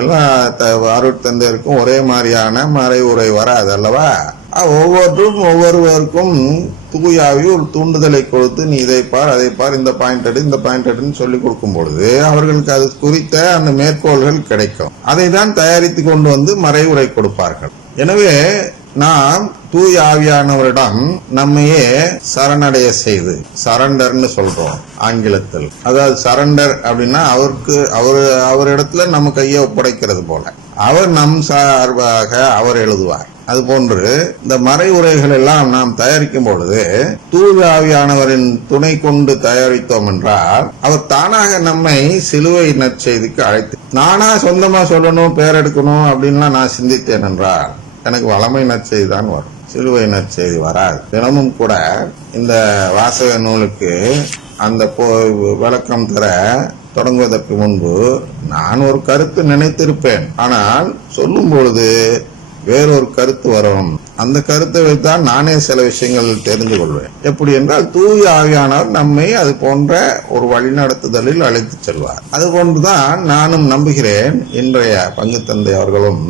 எல்லா அருட்தந்தையருக்கும் ஒரே மாதிரியான மறைவுரை வராது அல்லவா? ஒவ்வொருவருக்கும் தூயாவி ஒரு தூண்டுதலை கொடுத்து நீ இதை பார், அதை பார், இந்த பாயிண்ட் எடு, இந்த பாயிண்ட் எடுன்னு சொல்லி கொடுக்கும் பொழுது அவர்களுக்கு அது குறித்த அந்த மேற்கோள்கள் கிடைக்கும். அதை தான் தயாரித்து கொண்டு வந்து மறைவுரை கொடுப்பார்கள். எனவே நாம் தூய ஆவியானவரிடம் நம்மையே சரணடைய செய்து, சரண்டர்னு சொல்றோம் ஆங்கிலத்தில். அதாவது சரண்டர் அப்படின்னா அவரிடத்துல நம்ம கையை ஒப்படைக்கிறது போல. அவர் நம் சார்பாக அவர் எழுதுவார். அது போன்று இந்த மறைவுரைகள் எல்லாம் நாம் தயாரிக்கும் பொழுது தூய ஆவியானவரின் துணை கொண்டு தயாரித்தோம் என்றால் அவர் தானாக நம்மை சிலுவை நற்செய்திக்கு அழைத்து, நானா சொந்தமா சொல்லணும், பேர் எடுக்கணும் அப்படின்லாம் நான் சிந்தித்தேன் என்றால் எனக்கு வளமை நற்செய்தி தான் வரும், சிலுவை நற்செய்தி வராது. தினமும் கூட இந்த வாசக நூலுக்கு அந்த விளக்கம் தர தொடங்குவதற்கு முன்பு நான் ஒரு கருத்து நினைத்திருப்பேன். ஆனால் சொல்லும் பொழுது வேறொரு கருத்து வரும். அந்த கருத்தை வைத்தான் நானே சில விஷயங்கள் தெரிந்து கொள்வேன். எப்படி என்றால் தூய ஆவியானவர் நம்மை அது போன்ற ஒரு வழிநடத்துதலில் அழைத்து செல்வார். அது போன்றுதான் நானும் நம்புகிறேன். இன்றைய பங்கு தந்தை அவர்களும்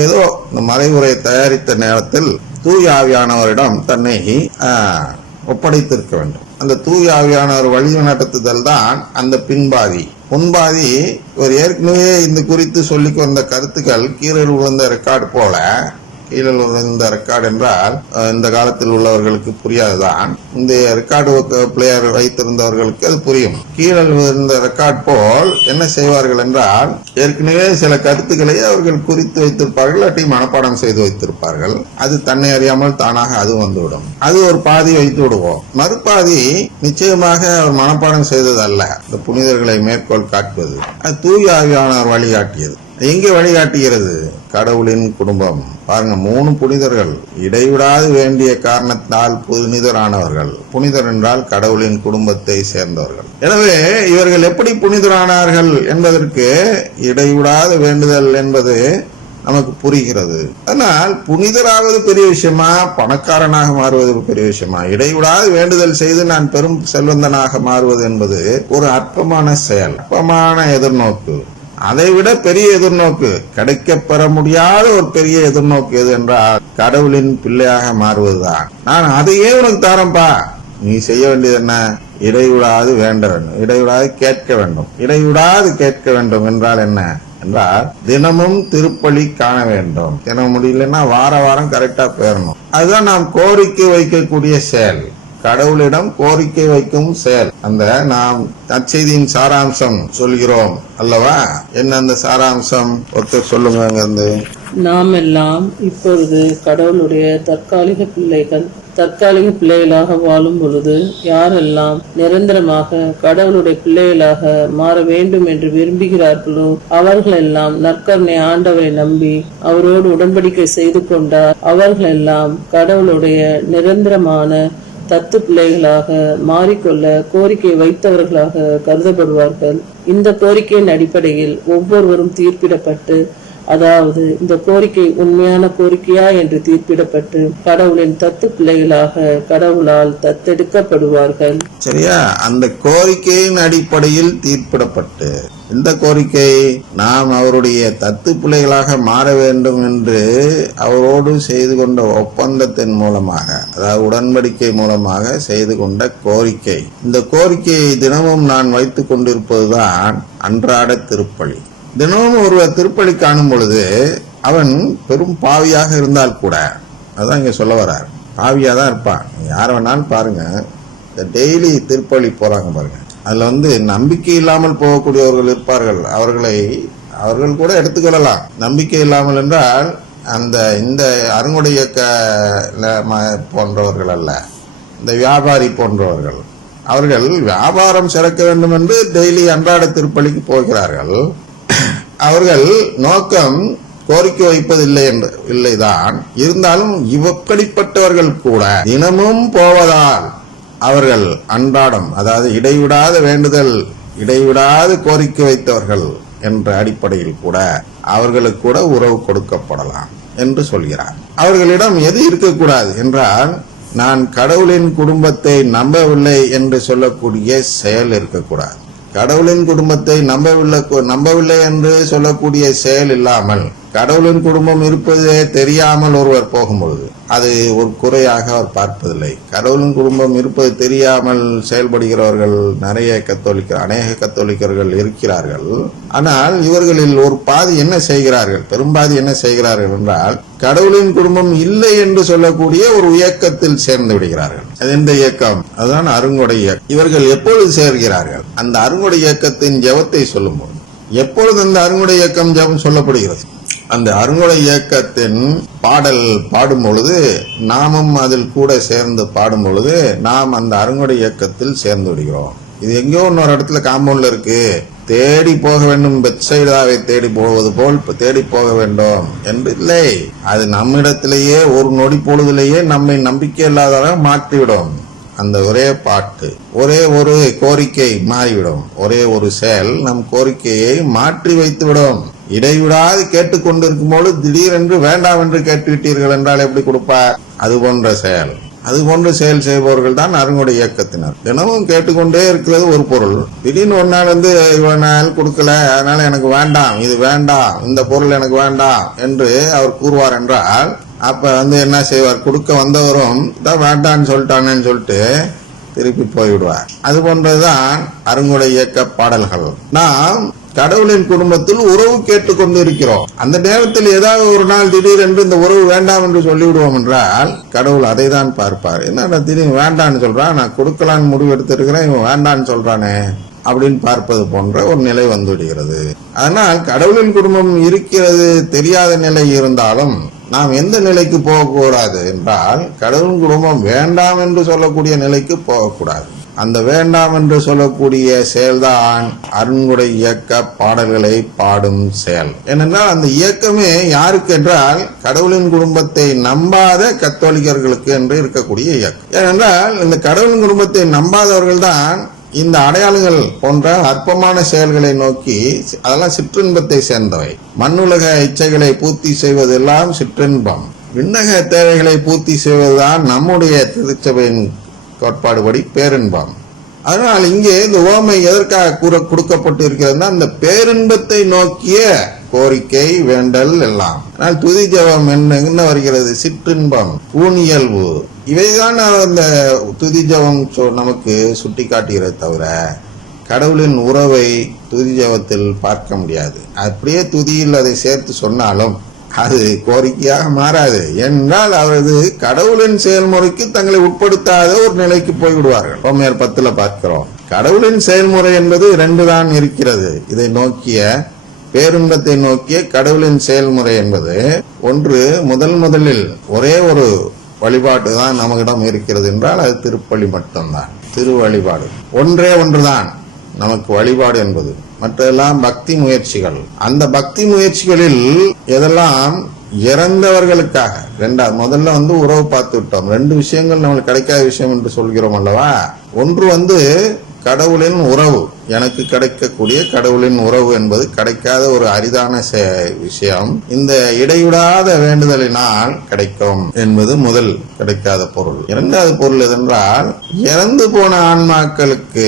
ஏதோ இந்த மறைவுரை தயாரித்த நேரத்தில் தூய ஆவியானவரிடம் தன்னை ஒப்படைத்திருக்க வேண்டும். அந்த தூய ஆவியானவர் வழி நடத்துதல் தான் அந்த பின்பாதி. முன்பாதி ஒரு ஏற்கனவே இந்த குறித்து சொல்லிக் வந்த கருத்துக்கள் கீழே விழுந்த ரெக்கார்டு போல. கீழே விழுந்த ரெக்கார்டு என்றால் இந்த காலத்தில் உள்ளவர்களுக்கு புரியாதுதான். இந்த ரெக்கார்டு பிளேயர் வைத்திருந்தவர்களுக்கு அது புரியும். கீழே விழுந்த ரெக்கார்டு போல் என்ன செய்வார்கள் என்றால் ஏற்கனவே சில கருத்துக்களை அவர்கள் குறித்து வைத்திருப்பார்கள், அட்டி மனப்பாடம் செய்து வைத்திருப்பார்கள். அது தன்னை அறியாமல் தானாக அது வந்துவிடும். அது ஒரு பாதி வைத்து விடுவோம். மறுபாதி நிச்சயமாக அவர் மனப்பாடம் செய்தது அல்ல. இந்த புனிதர்களை மேற்கோள் காட்டுவது அது தூய ஆவியானவர் வழிகாட்டியது. எங்கே வழிகாட்டுகிறது? கடவுளின் குடும்பம். பாருங்க, 3 புனிதர்கள் இடைவிடாது வேண்டிய காரணத்தினால் புனிதரானவர்கள். புனிதர் என்றால் கடவுளின் குடும்பத்தை சேர்ந்தவர்கள். எனவே இவர்கள் எப்படி புனிதரானார்கள் என்பதற்கு இடைவிடாது வேண்டுதல் என்பது நமக்கு புரிகிறது. ஆனால் புனிதராவது பெரிய விஷயமா, பணக்காரனாக மாறுவது பெரிய விஷயமா? இடைவிடாது வேண்டுதல் செய்து நான் பெரும் செல்வந்தனாக மாறுவது என்பது ஒரு அற்பமான செயல், அற்பமான எதிர்நோக்கு. அதை விட பெரிய எதிர்நோக்கு, கிடைக்கப்பெற முடியாத ஒரு பெரிய எதிர்நோக்கு எது என்றால் கடவுளின் பிள்ளையாக மாறுவதுதான். நான் அதையே உனக்கு தரேன்பா, நீ செய்ய வேண்டியது என்ன? இடைவிடாது வேண்ட வேண்டும், இடைவிடாது கேட்க வேண்டும். இடைவிடாது கேட்க வேண்டும் என்றால் என்ன என்றால் தினமும் திருப்பலி காண வேண்டும். தினம் முடியலன்னா வாரம் கரெக்டா போயிடணும். அதுதான் நாம் கோரிக்கை வைக்கக்கூடிய செயல், கடவுளிடம் கோரிக்கை வைக்கும் செயல். அந்த நாம் நற்செய்தியின் சாராம்சம் சொல்கிறோம் அல்லவா? என்ன அந்த சாராம்சம்? ஒருத்தர் சொல்லுங்க. அங்கிருந்து நாம் எல்லாம் இப்பொழுது கடவுளுடைய தற்காலிக பிள்ளைகளாக வாழும் பொழுது யாரெல்லாம் நிரந்தரமாக கடவுளுடைய பிள்ளைகளாக மாற வேண்டும் என்று விரும்புகிறார்களோ அவர்களெல்லாம் நற்கருணை ஆண்டவரை நம்பி அவரோடு உடன்படிக்கை செய்து கொண்டார். அவர்களெல்லாம் கடவுளுடைய நிரந்தரமான தத்து பிள்ளைகளாக மாறிக்கொள்ள கோரிக்கை வைத்தவர்களாக கருதப்படுவார்கள். இந்த கோரிக்கையின் அடிப்படையில் ஒவ்வொருவரும் தீர்ப்பிடப்பட்டு, அதாவது இந்த கோரிக்கை உண்மையான கோரிக்கையா என்று தீர்ப்பிடப்பட்டு கடவுளின் தத்து பிள்ளைகளாக கடவுளால் தத்தெடுக்கப்படுவார்கள். சரியா? அந்த கோரிக்கையின் அடிப்படையில் தீர்ப்பிடப்பட்டு, இந்த கோரிக்கை நாம் அவருடைய தத்து பிள்ளைகளாக மாற வேண்டும் என்று அவரோடு செய்து கொண்ட ஒப்பந்தத்தின் மூலமாக, அதாவது உடன்படிக்கை மூலமாக செய்து கொண்ட கோரிக்கை. இந்த கோரிக்கையை தினமும் நான் வைத்துக் கொண்டிருப்பதுதான் அன்றாட திருப்பலி. தினமும் ஒருவர் திருப்பலி காணும் பொழுது அவன் பெரும் பாவியாக இருந்தால் கூட, அதான் இங்க சொல்ல வர்றார், பாவியா தான் இருப்பான். யார் வேணாலும் பாருங்க, இந்த டெய்லி திருப்பலி போறாங்க பாருங்க, அதுல நம்பிக்கை இல்லாமல் போகக்கூடியவர்கள் இருப்பார்கள். அவர்கள் கூட எடுத்துக்கொள்ளலாம். நம்பிக்கை இல்லாமல் என்றால் இந்த அருங்குடை இயக்க போன்றவர்கள் அல்ல, இந்த வியாபாரி போன்றவர்கள். அவர்கள் வியாபாரம் சிறக்க வேண்டும் என்று டெய்லி அன்றாட திருப்பலிக்கு போகிறார்கள். அவர்கள் நோக்கம் கோரிக்கை வைப்பதில்லை இல்லைதான். இருந்தாலும் இப்படிப்பட்டவர்கள் கூட தினமும் போவதால் அவர்கள் அன்றாடம், அதாவது இடைவிடாத வேண்டுதல், இடைவிடாது கோரிக்கை வைத்தவர்கள் என்ற அடிப்படையில் கூட அவர்களுக்கு கூட உறவு கொடுக்கப்படலாம் என்று சொல்கிறார். அவர்களிடம் எது இருக்கக்கூடாது என்றால், நான் கடவுளின் குடும்பத்தை நம்பவில்லை என்று சொல்லக்கூடிய செயல் இருக்கக்கூடாது. கடவுளின் குடும்பத்தை நம்பவில்லை என்று சொல்லக்கூடிய செயல் இல்லாமல் கடவுளின் குடும்பம் இருப்பதே தெரியாமல் ஒருவர் போகும்பொழுது அது ஒரு குறையாக அவர் பார்ப்பதில்லை. கடவுளின் குடும்பம் இருப்பது தெரியாமல் செயல்படுகிறவர்கள் அநேக கத்தோலிக்கர்கள் இருக்கிறார்கள். ஆனால் இவர்களில் ஒரு பாதி என்ன செய்கிறார்கள், பெரும்பாதி என்ன செய்கிறார்கள் என்றால், கடவுளின் குடும்பம் இல்லை என்று சொல்லக்கூடிய ஒரு இயக்கத்தில் சேர்ந்து விடுகிறார்கள். அது எந்த இயக்கம்? அதுதான் அருங்கொடை இயக்கம். இவர்கள் எப்பொழுது சேர்கிறார்கள்? அந்த அருங்கொடை இயக்கத்தின் ஜெபத்தை சொல்லும்போது. எப்பொழுது அந்த அருங்கொடை இயக்கம் ஜெபம் சொல்லப்படுகிறது? அந்த அருங்கொடை இயக்கத்தின் பாடல் பாடும் பொழுது, நாமும் அதில் கூட சேர்ந்து பாடும் பொழுது நாம் அந்த அருங்கொடை இயக்கத்தில் சேர்ந்து விடுகிறோம். இது எங்கேயோ இன்னொரு இடத்துல காம்பவுண்ட்ல இருக்கு, தேடி போக வேண்டும், பெத்சைதாவை தேடி போவது போல் தேடி போக வேண்டும் என்று இல்லை. அது நம்மிடத்திலேயே ஒரு நொடி பொழுதிலேயே நம்மை நம்பிக்கை இல்லாதவரை மாற்றிவிடும். அந்த ஒரே பாட்டு, ஒரே ஒரு கோரிக்கை மாறிவிடும். ஒரே ஒரு செயல் நம் கோரிக்கையை மாற்றி வைத்துவிடும். இடைவிடாது கேட்டுக்கொண்டிருக்கும் போது திடீரென்று வேண்டாம் என்று கேட்டுவிட்டீர்கள் என்றால் எப்படி கொடுப்பார்? அது போன்ற செயல் செய்பவர்கள் தான் அருங்கொடை இயக்கத்தினர். தினமும் கேட்டுக்கொண்டே இருக்கிறது ஒரு பொருள். திடீர்னு ஒரு நாள் வந்து இவனால் கொடுக்கல, அதனால எனக்கு வேண்டாம், இது வேண்டாம், இந்த பொருள் எனக்கு வேண்டாம் என்று அவர் கூறுவார் என்றால், அப்ப வந்து என்ன செய்வார்? கொடுக்க வந்தவரும் தான் வேண்டான்னு சொல்லிட்டானேன்னு சொல்லிட்டு திருப்பி போய்விடுவார். அது போன்றதுதான் அருங்கொடை இயக்க பாடல்கள். நாம் கடவுளின் குடும்பத்தில் உறவு கேட்டுக்கொண்டு இருக்கிறோம். அந்த நேரத்தில் ஏதாவது ஒரு நாள் திடீரென்று இந்த உறவு வேண்டாம் என்று சொல்லிவிடுவோம் என்றால் கடவுள் அதை தான் பார்ப்பார். என்ன திடீர்னு வேண்டான்னு சொல்றான், நான் கொடுக்கலான்னு முடிவு எடுத்திருக்கிறேன், இவன் வேண்டான்னு சொல்றானே அப்படின்னு பார்ப்பது போன்ற ஒரு நிலை வந்துவிடுகிறது. அதனால் கடவுளின் குடும்பம் இருக்கிறது தெரியாத நிலை இருந்தாலும் நாம் எந்த நிலைக்கு போகக்கூடாது என்றால், கடவுள் குடும்பம் வேண்டாம் என்று சொல்லக்கூடிய நிலைக்கு போகக்கூடாது. அந்த வேண்டாம் என்று சொல்லக்கூடிய செயல்தான் அருங்கொடை இயக்க பாடல்களை பாடும் செயல். ஏனென்றால் அந்த இயக்கமே யாருக்கு என்றால், கடவுளின் குடும்பத்தை நம்பாத கத்தோலிக்கர்களுக்கு என்று இருக்கக்கூடிய இயக்கம். ஏனென்றால் இந்த கடவுளின் குடும்பத்தை நம்பாதவர்கள் தான் இந்த அடையாளங்கள் போன்ற அற்பமான செயல்களை நோக்கி, அதெல்லாம் சிற்றின்பத்தை சேர்ந்தவை. மண்ணுலக இச்சைகளை பூர்த்தி செய்வதெல்லாம் சிற்றின்பம். விண்ணக தேவைகளை பூர்த்தி செய்வதுதான் நம்முடைய திருச்சபையின் கோட்பாடுபடி பேரின்பம். அதனால் இங்கே இந்த உவமை எதற்காக கொடுக்கப்பட்டு இருக்கிறதுனா, அந்த பேரின்பத்தை நோக்கிய கோரிக்கை, வேண்டல் எல்லாம். ஆனால் துதி ஜெபம் என்ன வருகிறது? சிற்றின்பம், ஊனியல்பு. இவைதான் அந்த துதி ஜெபம் நமக்கு சுட்டி காட்டுகிறத தவிர கடவுளின் உறவை துதி ஜெபத்தில் பார்க்க முடியாது. அப்படியே துதியில் அதை சேர்த்து சொன்னாலும் அது கோரிக்கையாக மாறாது. என்றால் அவரது கடவுளின் செயல்முறைக்கு தங்களை உட்படுத்தாத ஒரு நிலைக்கு போய்விடுவார்கள். ரோமர் 10 பார்க்கிறோம். கடவுளின் செயல்முறை என்பது 2 தான் இருக்கிறது. இதை நோக்கிய பேரின்பத்தை நோக்கிய கடவுளின் செயல்முறை என்பது ஒன்று, முதலில் ஒரே ஒரு வழிபாடு தான் நம்மிடம் இருக்கிறது என்றால் அது திருப்பலி மட்டும்தான். திரு வழிபாடு ஒன்றுதான் நமக்கு வழிபாடு என்பது. மற்றெல்லாம் பக்தி முயற்சிகள். அந்த பக்தி முயற்சிகளில் எதெல்லாம் இறந்தவர்களுக்காக, முதல்ல வந்து உறவு பார்த்து விட்டோம். 2 விஷயங்கள் நம்மளுக்கு கிடைக்காத விஷயம் என்று சொல்கிறோம் அல்லவா? ஒன்று கடவுளின் உறவு, எனக்கு கிடைக்கக்கூடிய கடவுளின் உறவு என்பது கிடைக்காத ஒரு அரிதான விஷயம். இந்த இடைவிடாத வேண்டுதலினால் கிடைக்கும் என்பது முதல் கிடைக்காத பொருள். 2வது பொருள் எதென்றால், இறந்து போன ஆன்மாக்களுக்கு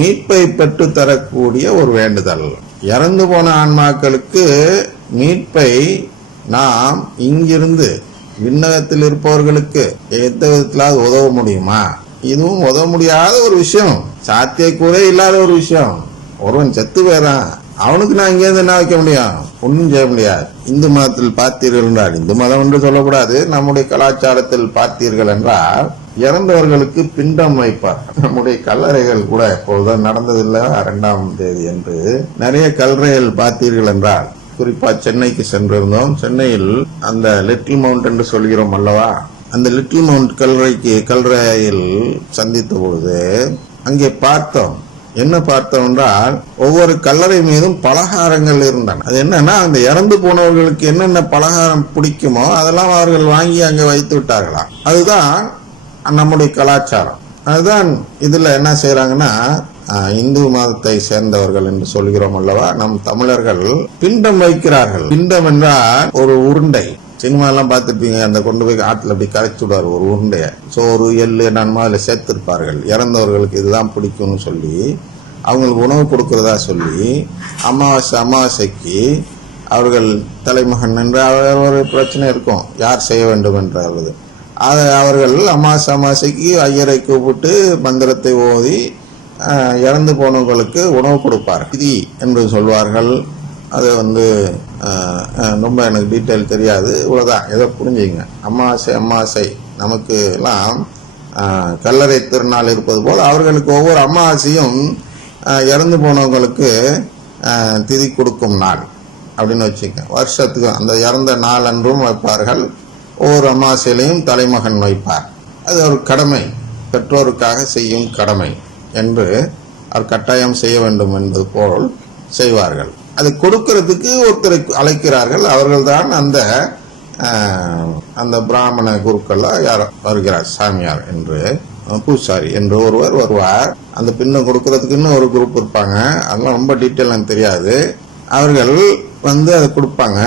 மீட்பை பெற்று தரக்கூடிய ஒரு வேண்டுதல். இறந்து போன ஆன்மாக்களுக்கு மீட்பை நாம் இங்கிருந்து விண்ணகத்தில் இருப்பவர்களுக்கு எந்த விதத்திலாவது உதவ முடியுமா? இதுவும் உதவ முடியாத ஒரு விஷயம், சாத்தியக்கூறே இல்லாத ஒரு விஷயம். ஒருவன் செத்து போயிறான், அவனுக்கு நான் இங்கேருந்து என்ன வைக்க முடியும்? ஒன்றும் செய்ய முடியாது. இந்து மதத்தில் பார்த்தீர்கள் என்றால், இந்து மதம் என்று சொல்லக்கூடாது, நம்முடைய கலாச்சாரத்தில் பார்த்தீர்கள் என்றால் இறந்தவர்களுக்கு பிண்டம் வைப்பார். நம்முடைய கல்லறைகள் கூட இப்போதுதான் நடந்ததில்லை, 2ஆம் தேதி என்று நிறைய கல்லறைகள் பார்த்தீர்கள் என்றால், குறிப்பா சென்னைக்கு சென்றிருந்தோம். சென்னையில் அந்த லிட்டில் மவுண்ட் என்று சொல்கிறோம் அல்லவா, அந்த லிட்டில் மவுண்ட் கல்லறையில் சந்தித்த பொழுது அங்கே பார்த்தோம். என்ன பார்த்தோம் என்றால், ஒவ்வொரு கல்லறை மீதும் பலகாரங்கள் இருந்தன. அது என்னன்னா, அந்த இறந்து போனவர்களுக்கு என்னென்ன பலகாரம் பிடிக்குமோ அதெல்லாம் அவர்கள் வாங்கி அங்கே வைத்து விட்டார்களாம். அதுதான் நம்முடைய கலாச்சாரம். அதுதான் இதுல என்ன செய்யறாங்கன்னா, இந்து மதத்தை சேர்ந்தவர்கள் என்று சொல்கிறோம் அல்லவா, நம் தமிழர்கள் பிண்டம் வைக்கிறார்கள். பிண்டம் என்றால் ஒரு உருண்டை. சினிமா எல்லாம் பார்த்துருப்பீங்க, அந்த கொண்டு போய் ஆற்றுல அப்படி கரைச்சு விடுவார் ஒரு உருண்டைய. சோறு, எள்ளு, நன்மா அதில் சேர்த்திருப்பார்கள். இறந்தவர்களுக்கு இதுதான் பிடிக்கும்னு சொல்லி அவங்களுக்கு உணவு கொடுக்கறதா சொல்லி அமாவாசைக்கு அவர்கள் தலைமகன் என்று ஒரு பிரச்சனை இருக்கும், யார் செய்ய வேண்டும் என்றாவது. அதை அவர்கள் அமாவாசைக்கு ஐயரை கூப்பிட்டு மந்திரத்தை ஓதி இறந்து போனவங்களுக்கு உணவு கொடுப்பார். விதி என்று சொல்வார்கள். அது ரொம்ப எனக்கு டீட்டெயில் தெரியாது, இவ்வளோதான், ஏதோ புரிஞ்சுங்க. அமாவாசை நமக்கு எல்லாம் கல்லறை திருநாள் இருப்பது போல் அவர்களுக்கு ஒவ்வொரு அமாவாசையும் இறந்து போனவங்களுக்கு திதி கொடுக்கும் நாள் அப்படின்னு வச்சுக்க. வருஷத்துக்கு அந்த இறந்த நாள் அன்றும் வைப்பார்கள், ஒவ்வொரு அமாவாசையிலையும் தலைமகன் வைப்பார். அது ஒரு கடமை, பெற்றோருக்காக செய்யும் கடமை என்று அவர் கட்டாயம் செய்ய வேண்டும் என்பது போல் செய்வார்கள். அதை கொடுக்கிறதுக்கு ஒருத்தரை அழைக்கிறார்கள். அவர்கள்தான் அந்த பிராமண குருக்கள்லாம் யார் வருகிறார், சாமியார் என்று பூசாரி என்று ஒருவர் வருவார். அந்த பின்னம் கொடுக்கறதுக்குன்னு ஒரு குரூப் இருப்பாங்க, அதெல்லாம் ரொம்ப டீட்டெயில் எனக்கு தெரியாது. அவர்கள் அதை கொடுப்பாங்க.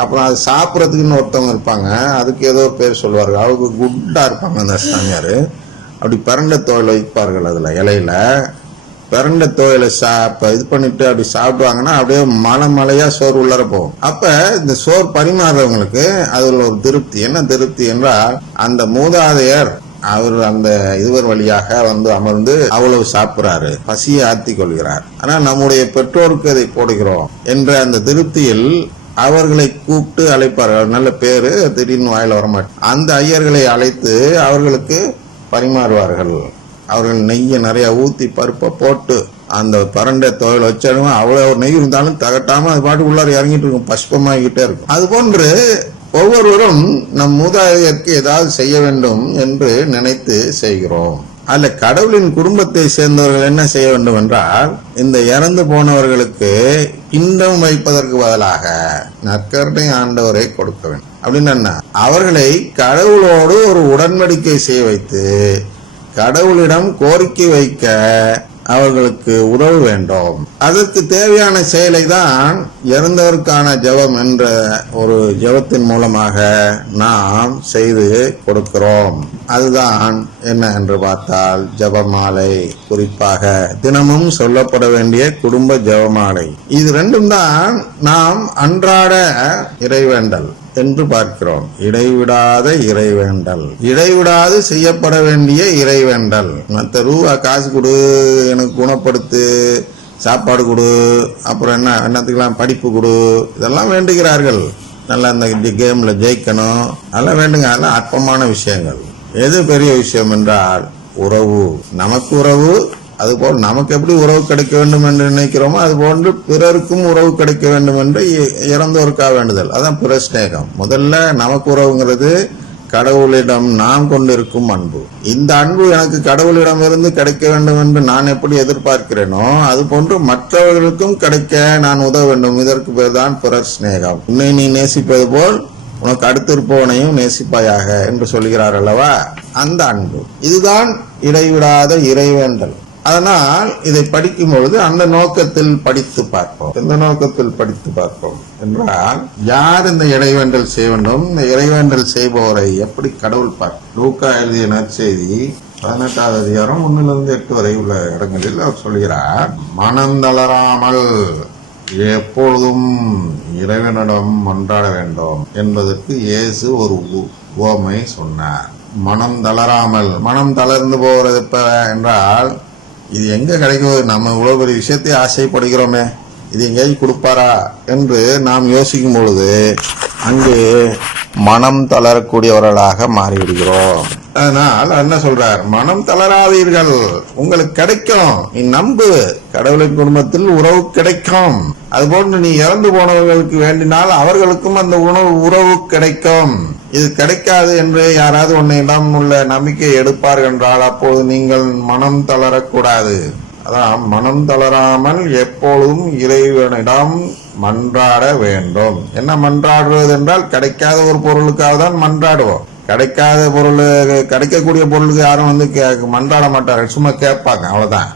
அப்புறம் அது சாப்பிட்றதுக்குன்னு ஒருத்தவங்க இருப்பாங்க, அதுக்கு ஏதோ பேர் சொல்லுவார்கள். அவங்க குட்டா இருப்பாங்க அந்த சாமியார். அப்படி பரண்ட தோல் வைப்பார்கள், அதில் இலையில பரண்ட தோயில இது பண்ணிட்டு அப்படி சாப்பிடுவாங்கன்னா அப்படியே மலையா சோறு உள்ளர போகும். அப்ப இந்த சோறு பரிமாறுறவங்களுக்கு அதுல ஒரு திருப்தி. என்ன திருப்தி என்றால், அந்த மூதாதையர் அவர் அந்த இதுவர் வழியாக அமர்ந்து அவ்வளவு சாப்பிடுறாரு, பசியை ஆத்தி கொள்கிறார். ஆனா நம்முடைய பெற்றோருக்கு அதை போடுகிறோம் என்ற அந்த திருப்தியில் அவர்களை கூப்பிட்டு அழைப்பார்கள். நல்ல பேரு, திடீர்னு வாயில வரமாட்டேன். அந்த ஐயர்களை அழைத்து அவர்களுக்கு பரிமாறுவார்கள். அவர்கள் நெய்யை நிறைய ஊத்தி பருப்பை போட்டு அந்த பரண்டை தொழில் வச்சாலும் அவ்வளவு நெய் இருந்தாலும் தகட்டாம அது பாட்டு உள்ளார இறங்கிட்டு இருக்கும், பஷ்பமாகிட்டே இருக்கும். அது போன்று ஒவ்வொருவரும் நம் மூதாதையருக்கு ஏதாவது செய்ய வேண்டும் என்று நினைத்து செய்கிறோம். அதுல கடவுளின் குடும்பத்தை சேர்ந்தவர்கள் என்ன செய்ய வேண்டும் என்றால், இந்த இறந்து போனவர்களுக்கு கிண்ணம் வைப்பதற்கு பதிலாக நற்கருணை ஆண்டவரை கொடுக்க வேண்டும். அப்படின்னு என்ன, அவர்களை கடவுளோடு ஒரு உடன்படிக்கை செய்ய வைத்து கடவுளிடம் கோரிக்கை வைக்க அவர்களுக்கு உதவ வேண்டும். அதற்கு தேவையான செயலை தான் இறந்தவருக்கான ஜெபம் என்ற ஒரு ஜெபத்தின் மூலமாக நாம் செய்து கொடுக்கிறோம். அதுதான் என்ன என்று பார்த்தால் ஜெபமாலை, குறிப்பாக தினமும் சொல்லப்பட வேண்டிய குடும்ப ஜெபமாலை. இது ரெண்டும் தான் நாம் அன்றாட இறைவேண்டல் என்று பார்க்கிறோம். இடைவிடாத இறைவேண்டல், இடைவிடாது செய்யப்பட வேண்டிய இறைவேண்டல். மற்ற ரூபா காசு கொடு, எனக்கு குணப்படுத்து, சாப்பாடு கொடு, அப்புறம் என்னத்துக்கெல்லாம் படிப்பு கொடு, இதெல்லாம் வேண்டுகிறார்கள். நல்லா இந்த கேம்ல ஜெயிக்கணும், அதெல்லாம் வேண்டுங்க. அதெல்லாம் அற்பமான விஷயங்கள். எது பெரிய விஷயம் என்றால் உறவு. நமக்கு உறவு, அதுபோல் நமக்கு எப்படி உறவு கிடைக்க வேண்டும் என்று நினைக்கிறோமோ அதுபோன்று பிறருக்கும் உறவு கிடைக்க வேண்டும் என்று இறந்தோருக்காக வேண்டுதல். அதான் பிற ஸ்நேகம். முதல்ல நமக்கு உறவுங்கிறது கடவுளிடம் நாம் கொண்டிருக்கும் அன்பு. இந்த அன்பு எனக்கு கடவுளிடம் இருந்து கிடைக்க வேண்டும் என்று நான் எப்படி எதிர்பார்க்கிறேனோ அது போன்று மற்றவர்களுக்கும் கிடைக்க நான் உதவ வேண்டும். இதற்கு பேர் தான் பிறர் ஸ்நேகம். உன்னை நீ நேசிப்பது போல் உனக்கு அடுத்திருப்பவனையும் நேசிப்பாயாக என்று சொல்கிறார் அல்லவா, அந்த அன்பு. இதுதான் இடைவிடாத இறைவேண்டல். அதனால் இதை படிக்கும் பொழுது அந்த நோக்கத்தில் படித்து பார்ப்போம். எந்த நோக்கத்தில் படித்து பார்ப்போம் என்றால், யார் இந்த இறைவேண்டல் செய்ய வேண்டும், இந்த இறைவேண்டல் செய்பவரை எப்படி கடவுள் பார்ப்போம். லூக்கா எழுதிய நற்செய்தி 18வது அதிகாரம் 1-8 வரை உள்ள இடங்களில் அவர் சொல்கிறார், மனம் தளராமல் எப்பொழுதும் இறைவனிடம் மன்றாட வேண்டும் என்பதற்கு இயேசு ஒரு உவமை சொன்னார். மனம் தளராமல், மனம் தளர்ந்து போகிறது என்றால் இது எங்க கிடைக்கும், நம்ம இவ்வளவு பெரிய விஷயத்தை ஆசைப்படுகிறோமே, இது எங்கேயும் கொடுப்பாரா என்று நாம் யோசிக்கும் பொழுது அங்கு மனம் தளரக்கூடியவர்களாக மாறிவிடுகிறோம். அதனால் என்ன சொல்றார், மனம் தளராதீர்கள், உங்களுக்கு கிடைக்கும், நீ நம்பு, கடவுளின் குடும்பத்தில் உறவு கிடைக்கும். அதுபோன்று நீ இறந்து போனவர்களுக்கு வேண்டினால் அவர்களுக்கும் அந்த உறவு கிடைக்கும். இது கிடைக்காது என்று யாராவது உன்னிடம் உள்ள நம்பிக்கை எடுப்பார்கள் என்றால் அப்போது நீங்கள் மனம் தளரக்கூடாது. அதான் மனம் தளராமல் எப்பொழுதும் இறைவனிடம் மன்றாட வேண்டும். என்ன மன்றாடுவது என்றால், கிடைக்காத ஒரு பொருளுக்காக தான் மன்றாடுவோம். கிடைக்காத பொருள், கிடைக்கக்கூடிய பொருளுக்கு யாரும் மன்றாட மாட்டார்கள், சும்மா கேட்பாங்க, அவ்வளவுதான்.